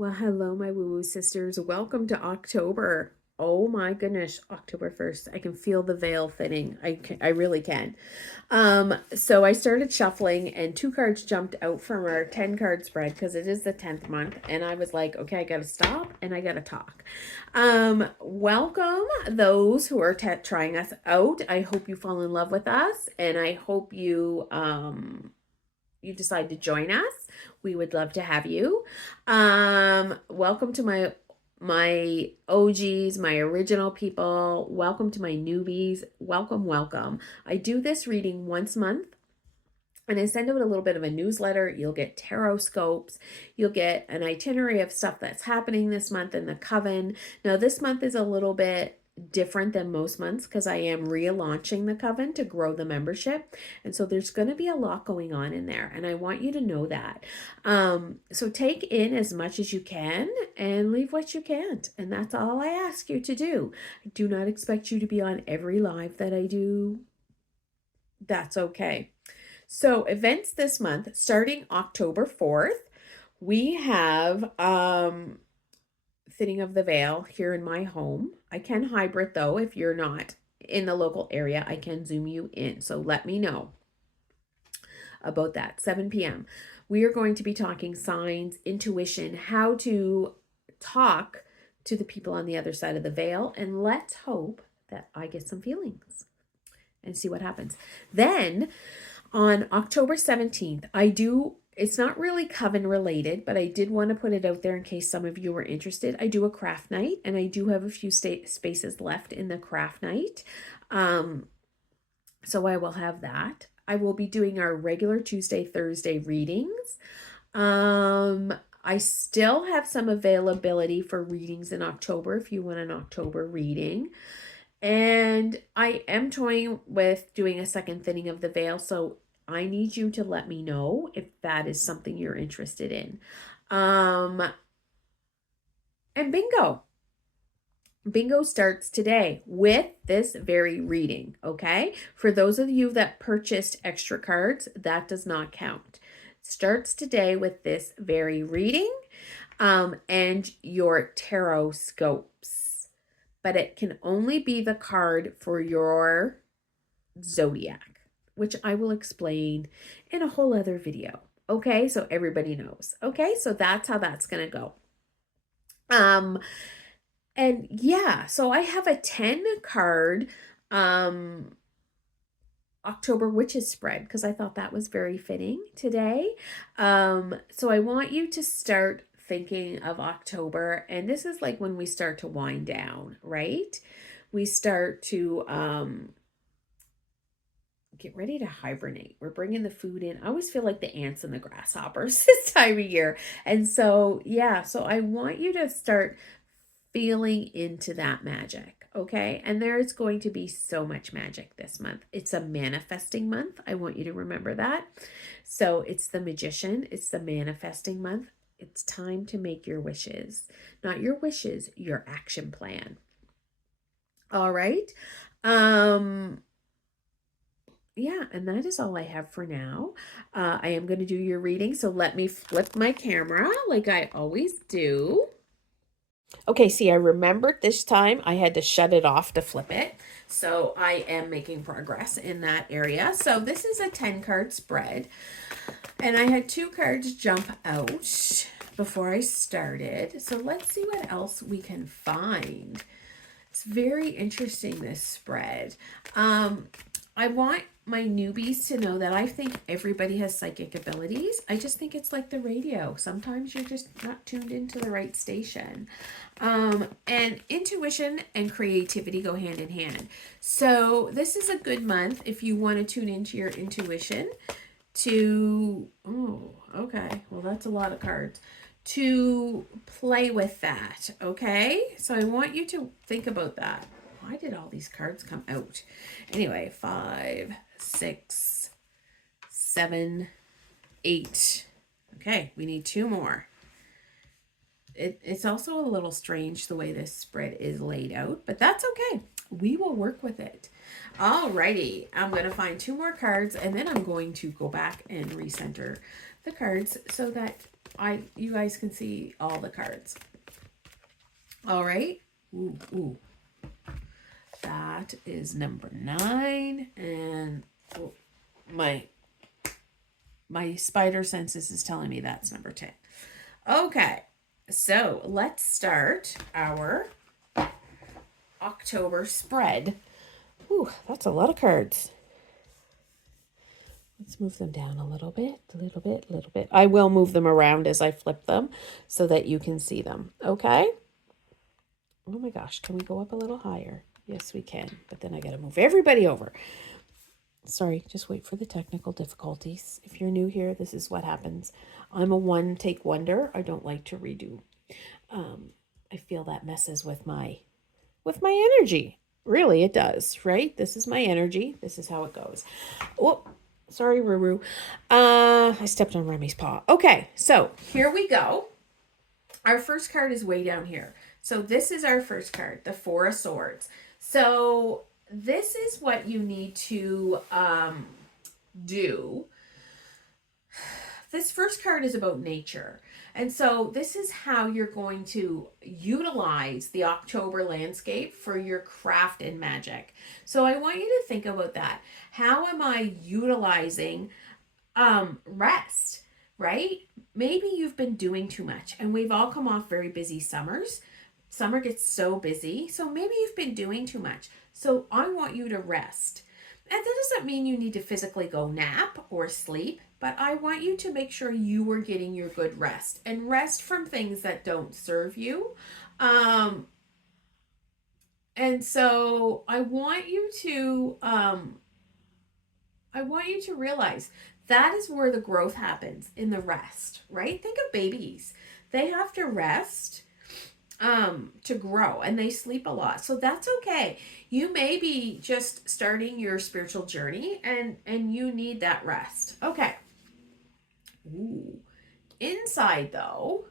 Well, hello, my woo-woo sisters. Welcome to October. Oh my goodness, October 1st. I can feel the veil thinning. I really can. So I started shuffling and two cards jumped out from our 10 card spread because it is the 10th month. And I was like, okay, I got to stop and I got to talk. Welcome those who are trying us out. I hope you fall in love with us and I hope you decide to join us. We would love to have you. Welcome to my OGs, my original people. Welcome to my newbies. Welcome, welcome. I do this reading once a month. And I send out a little bit of a newsletter. You'll get tarot scopes. You'll get an itinerary of stuff that's happening this month in the Coven. Now, this month is a little bit different than most months because I am relaunching the Coven to grow the membership. And so there's going to be a lot going on in there. And I want you to know that. So take in as much as you can and leave what you can't. And that's all I ask you to do. I do not expect you to be on every live that I do. That's okay. So events this month, starting October 4th, we have Thinning of the Veil here in my home. I can hybrid though. If you're not in the local area, I can zoom you in. So let me know about that. 7 p.m. We are going to be talking signs, intuition, how to talk to the people on the other side of the veil. And let's hope that I get some feelings and see what happens. Then on October 17th, it's not really Coven related, but I did want to put it out there in case some of you were interested. I do a craft night, and I do have a few spaces left in the craft night. So I will have that. I will be doing our regular Tuesday, Thursday readings. I still have some availability for readings in October if you want an October reading. And I am toying with doing a second thinning of the veil. So I need you to let me know if that is something you're interested in. And bingo. Bingo starts today with this very reading, okay? For those of you that purchased extra cards, that does not count. Starts today with this very reading and your tarot scopes. But it can only be the card for your zodiac, which I will explain in a whole other video. Okay, so everybody knows. Okay, so that's how that's gonna go. And yeah, so I have a 10 card October witches spread because I thought that was very fitting today. So I want you to start thinking of October, and this is like when we start to wind down, right? We start to get ready to hibernate. We're bringing the food in. I always feel like the ants and the grasshoppers this time of year. And so, yeah, so I want you to start feeling into that magic, okay? And there is going to be so much magic this month. It's a manifesting month. I want you to remember that. So it's the magician, it's the manifesting month. It's time to make your wishes. Not your wishes, your action plan. All right. Yeah, and that is all I have for now. I am going to do your reading, so let me flip my camera like I always do. Okay, see, I remembered this time I had to shut it off to flip it. So I am making progress in that area. So this is a 10 card spread. And I had two cards jump out before I started. So let's see what else we can find. It's very interesting, this spread. I want my newbies to know that I think everybody has psychic abilities. I just think it's like the radio. Sometimes you're just not tuned into the right station. And intuition and creativity go hand in hand. So this is a good month if you want to tune into your intuition to, oh, okay. Well, that's a lot of cards. To play with that, okay? So I want you to think about that. Why did all these cards come out? Anyway, 5, 6, 7, 8. Okay, we need 2 more. It's also a little strange the way this spread is laid out, but that's okay. We will work with it. Alrighty, I'm going to find 2 more cards, and then I'm going to go back and recenter the cards so that you guys can see all the cards. All right. Ooh, ooh. That is number 9. And oh, my spider senses is telling me that's number 10. Okay. So let's start our October spread. Ooh, that's a lot of cards. Let's move them down a little bit, a little bit, a little bit. I will move them around as I flip them so that you can see them. Okay. Oh my gosh, can we go up a little higher? Yes, we can, but then I got to move everybody over. Sorry, just wait for the technical difficulties. If you're new here, this is what happens. I'm a one-take wonder. I don't like to redo. I feel that messes with my energy. Really, it does, right? This is my energy. This is how it goes. Oh, sorry, Ruru. I stepped on Remy's paw. Okay, so here we go. Our first card is way down here. So this is our first card, the 4 of Swords. So this is what you need to do. This first card is about nature. And so this is how you're going to utilize the October landscape for your craft and magic. So I want you to think about that. How am I utilizing rest, right? Maybe you've been doing too much, and we've all come off very busy summers. Summer gets so busy, so maybe you've been doing too much. So I want you to rest. And that doesn't mean you need to physically go nap or sleep, but I want you to make sure you are getting your good rest and rest from things that don't serve you. And so I want you to realize that is where the growth happens, in the rest, right? Think of babies. They have to rest to grow, and they sleep a lot. So that's okay. You may be just starting your spiritual journey, and you need that rest. Okay. Ooh. Inside though,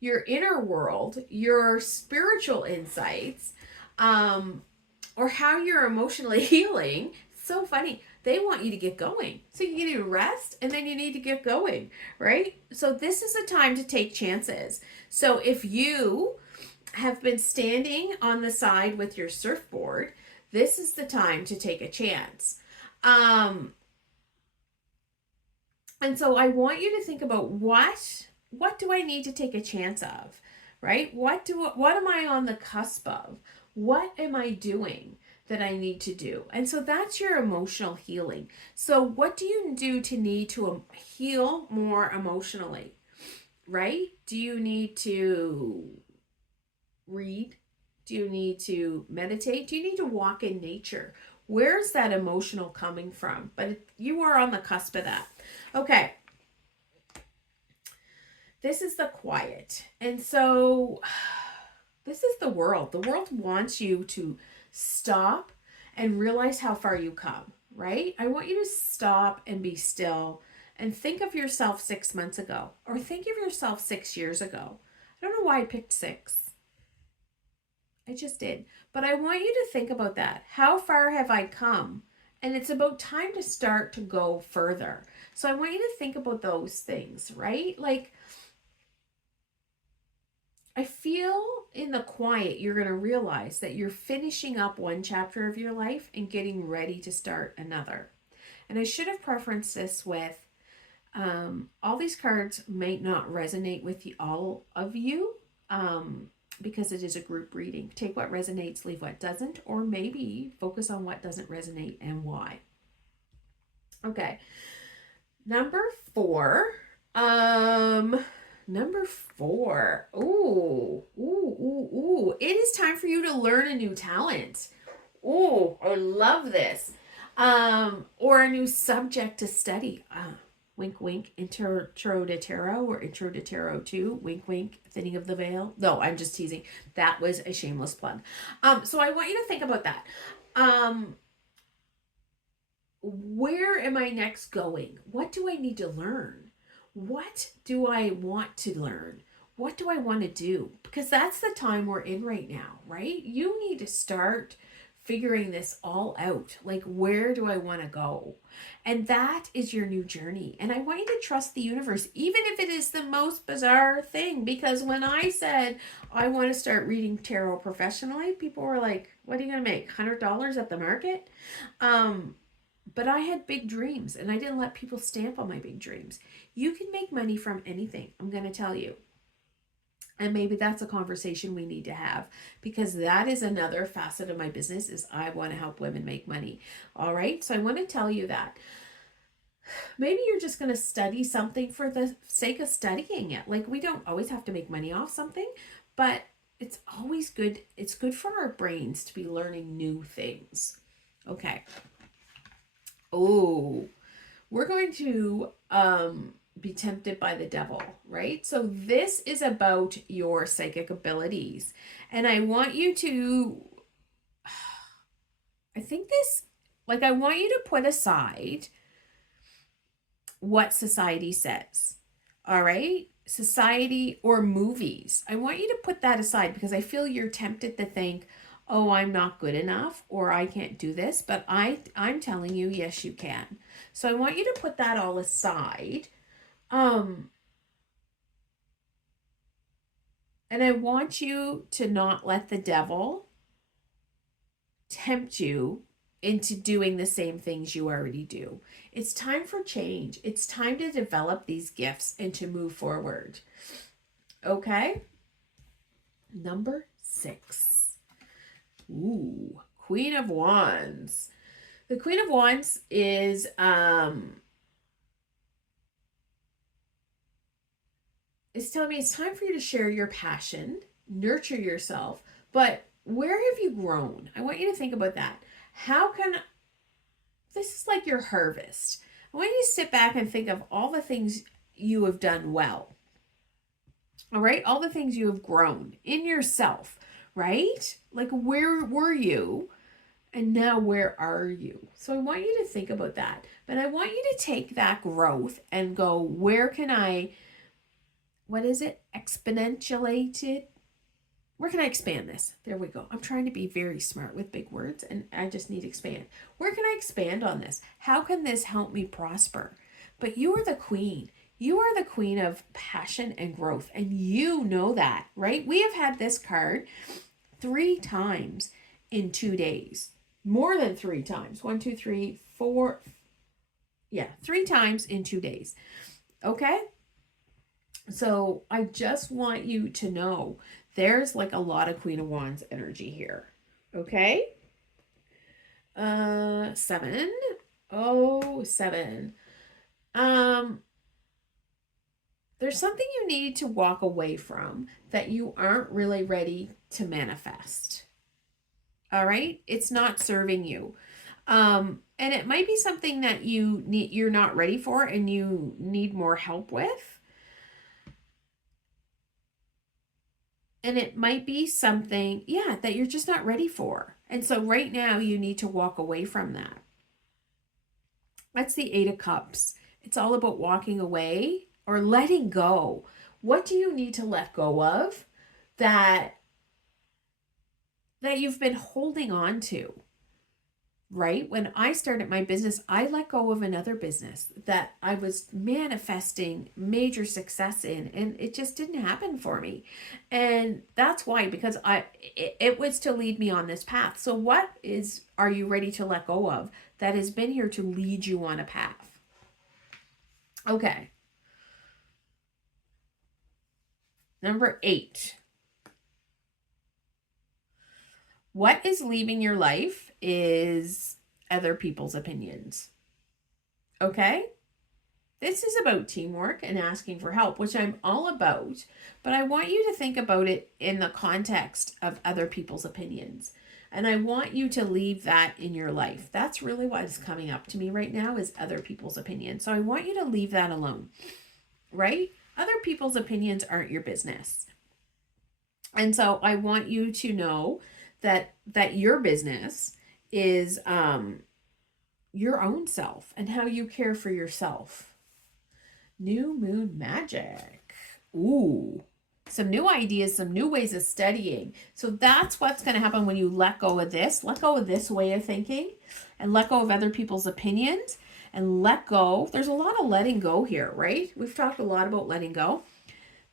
your inner world, your spiritual insights, or how you're emotionally healing. So funny. They want you to get going. So you need to rest, and then you need to get going, right? So this is a time to take chances. So if you have been standing on the side with your surfboard, this is the time to take a chance. And so I want you to think about what do I need to take a chance of, right? What am I on the cusp of? What am I doing that I need to do? And so that's your emotional healing. So what do you do to need to heal more emotionally, right? Do you need to read? Do you need to meditate? Do you need to walk in nature? Where's that emotional coming from? But you are on the cusp of that. Okay. This is the quiet. And so this is the world. The world wants you to stop and realize how far you come, right? I want you to stop and be still and think of yourself 6 months ago, or think of yourself 6 years ago. I don't know why I picked 6. I just did. But I want you to think about that. How far have I come? And it's about time to start to go further. So I want you to think about those things, right? Like, I feel in the quiet, you're going to realize that you're finishing up one chapter of your life and getting ready to start another. And I should have preferenced this with, all these cards might not resonate with all of you, because it is a group reading. Take what resonates, leave what doesn't, or maybe focus on what doesn't resonate and why. Okay. Number 4. Number 4. Ooh. It is time for you to learn a new talent. Ooh, I love this. Or a new subject to study. Wink, wink, Intro to Tarot or Intro to Tarot 2. Wink, wink, Thinning of the Veil. No, I'm just teasing. That was a shameless plug. So I want you to think about that. Where am I next going? What do I need to learn? What do I want to learn? What do I want to do? Because that's the time we're in right now, right? You need to start figuring this all out. Like, where do I want to go? And that is your new journey. And I want you to trust the universe, even if it is the most bizarre thing. Because when I said I want to start reading tarot professionally, people were like, what are you going to make? $100 at the market? But I had big dreams and I didn't let people stamp on my big dreams. You can make money from anything, I'm going to tell you. And maybe that's a conversation we need to have, because that is another facet of my business, is I want to help women make money. All right. So I want to tell you that maybe you're just going to study something for the sake of studying it. Like, we don't always have to make money off something, but it's always good. It's good for our brains to be learning new things. Okay. Oh, we're going to be tempted by the devil, right? So this is about your psychic abilities. And I want you to, I want you to put aside what society says. All right? Society or movies. I want you to put that aside, because I feel you're tempted to think, oh, I'm not good enough, or I can't do this. But I'm telling you, yes, you can. So I want you to put that all aside. And I want you to not let the devil tempt you into doing the same things you already do. It's time for change. It's time to develop these gifts and to move forward. Okay? Number 6. Ooh, Queen of Wands. The Queen of Wands is it's telling me it's time for you to share your passion, nurture yourself, but where have you grown? I want you to think about that. How can, this is like your harvest. I want you to sit back and think of all the things you have done well. All right? All the things you have grown in yourself, right? Like, where were you? And now where are you? So I want you to think about that. But I want you to take that growth and go, where can I, what is it? Exponentiated? Where can I expand this? There we go. I'm trying to be very smart with big words, and I just need to expand. Where can I expand on this? How can this help me prosper? But you are the queen. You are the queen of passion and growth, and you know that, right? We have had this card 3 times in 2 days. More than 3 times. 1, 2, 3, 4. Yeah, 3 times in 2 days. Okay? So I just want you to know there's like a lot of Queen of Wands energy here. Okay? 7. Oh, 7. There's something you need to walk away from that you aren't really ready to manifest. All right? It's not serving you. And it might be something that you're not ready for and you need more help with. And it might be something, that you're just not ready for. And so right now you need to walk away from that. That's the 8 of Cups. It's all about walking away or letting go. What do you need to let go of that you've been holding on to? Right? When I started my business, I let go of another business that I was manifesting major success in, and it just didn't happen for me. And that's why, because it was to lead me on this path. So what are you ready to let go of that has been here to lead you on a path? Okay. Number 8. What is leaving your life is other people's opinions. Okay? This is about teamwork and asking for help, which I'm all about, but I want you to think about it in the context of other people's opinions. And I want you to leave that in your life. That's really what is coming up to me right now, is other people's opinions. So I want you to leave that alone, right? Other people's opinions aren't your business. And so I want you to know that your business is your own self and how you care for yourself. New moon magic. Ooh, some new ideas, some new ways of studying. So that's what's going to happen when you let go of this way of thinking, and let go of other people's opinions, and let go. There's a lot of letting go here, right? We've talked a lot about letting go.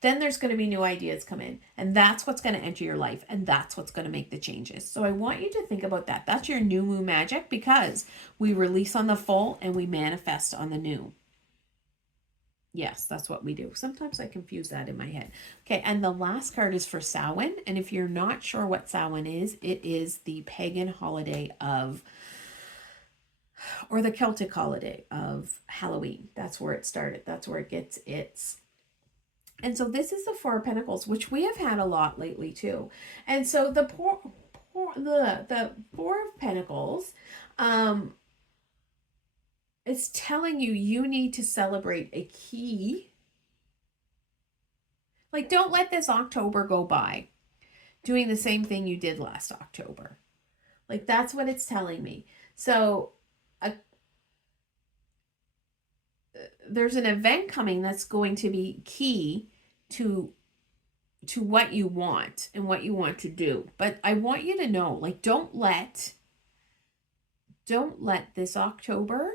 Then there's going to be new ideas come in, and that's what's going to enter your life, and that's what's going to make the changes. So I want you to think about that. That's your new moon magic, because we release on the full and we manifest on the new. Yes, that's what we do. Sometimes I confuse that in my head. Okay, and the last card is for Samhain, and if you're not sure what Samhain is, it is the pagan holiday of, or the Celtic holiday of Halloween. That's where it started. That's where it gets its. And so this is the Four of Pentacles, which we have had a lot lately too. And so the Four of Pentacles is telling you need to celebrate a key. Like, don't let this October go by doing the same thing you did last October. Like, that's what it's telling me. So there's an event coming that's going to be key to what you want and what you want to do. But I want you to know, like, don't let this October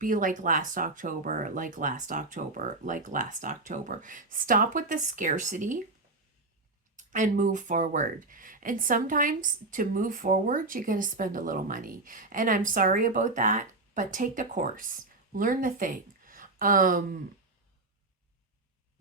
be like last October, like last October, like last October. Stop with the scarcity and move forward. And sometimes to move forward, you got to spend a little money. And I'm sorry about that, but take the course, learn the thing.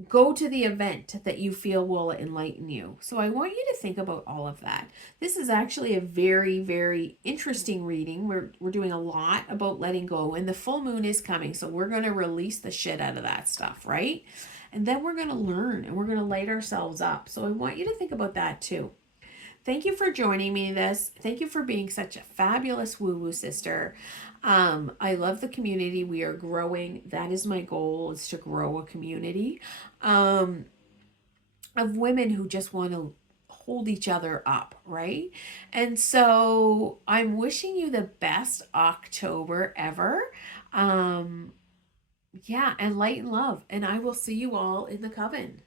Go to the event that you feel will enlighten you. So I want you to think about all of that. This is actually a very, very interesting reading. We're doing a lot about letting go, and the full moon is coming. So we're going to release the shit out of that stuff, right? And then we're going to learn, and we're going to light ourselves up. So I want you to think about that too. Thank you for joining me Thank you for being such a fabulous woo-woo sister. I love the community. We are growing. That is my goal, is to grow a community of women who just want to hold each other up, right? And so I'm wishing you the best October ever. Yeah, and light and love. And I will see you all in the Coven.